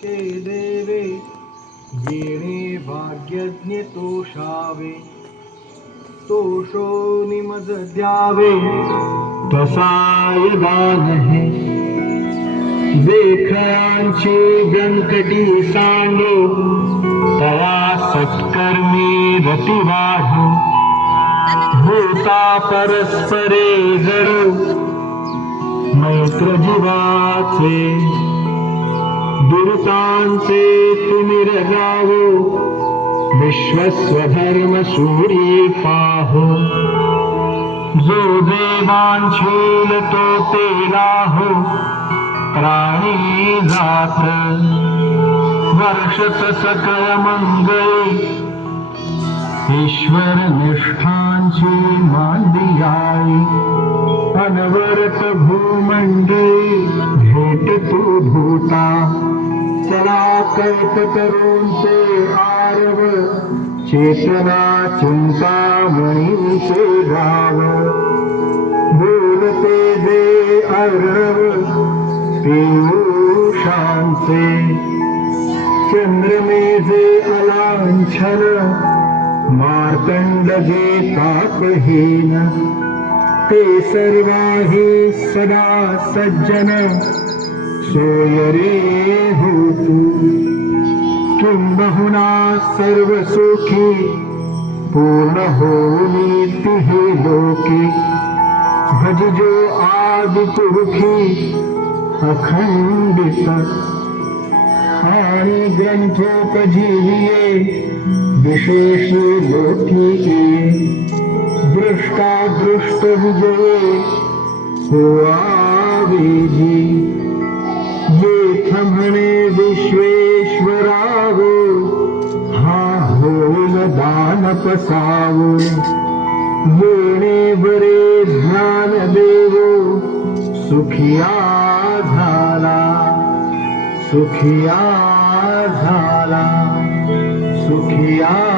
के देवे येणे भाग्यज्ञ तोषावे तोषो निमज द्यावे तसाय दानहे देखयांची व्यंकटी सांगो तया सत्कर्मी रती वाढो भूता परस्परे जडो मैत्र जीवाचे दुरितांचे तुम्ही रगावो विश्वस्वधर्म सूर्ये पाहो जो देवांशील तो तेलाहो प्राणी जात वर्षत सकळ मंगळी ईश्वर निष्ठांची मांदियाई अनवरत भूमंडळी भेट तू भूता चला कैत करून ते आरव चेतना चिंतामणीचे गाव बोलते दे अर्णव पियुषांचे चंद्रमेजे अलांछन मार्तंड जे तापहीन ते सर्वाही सदा सज्जन सोय रे होतु किंबहुना सर्व सुखी पूर्ण होनी तिहे लोके भज जो आदि पुरुखी अखंडित आणि ग्रंथोपजीविये विशेषी लोकी दृष्टा दृष्ट विजये होआवेजी येथ म्हणे विश्वेश्वरावो हा होईल दान पसावो येणे बरे ज्ञान देवो सुखिया झाला सुखिया झाला सुखिया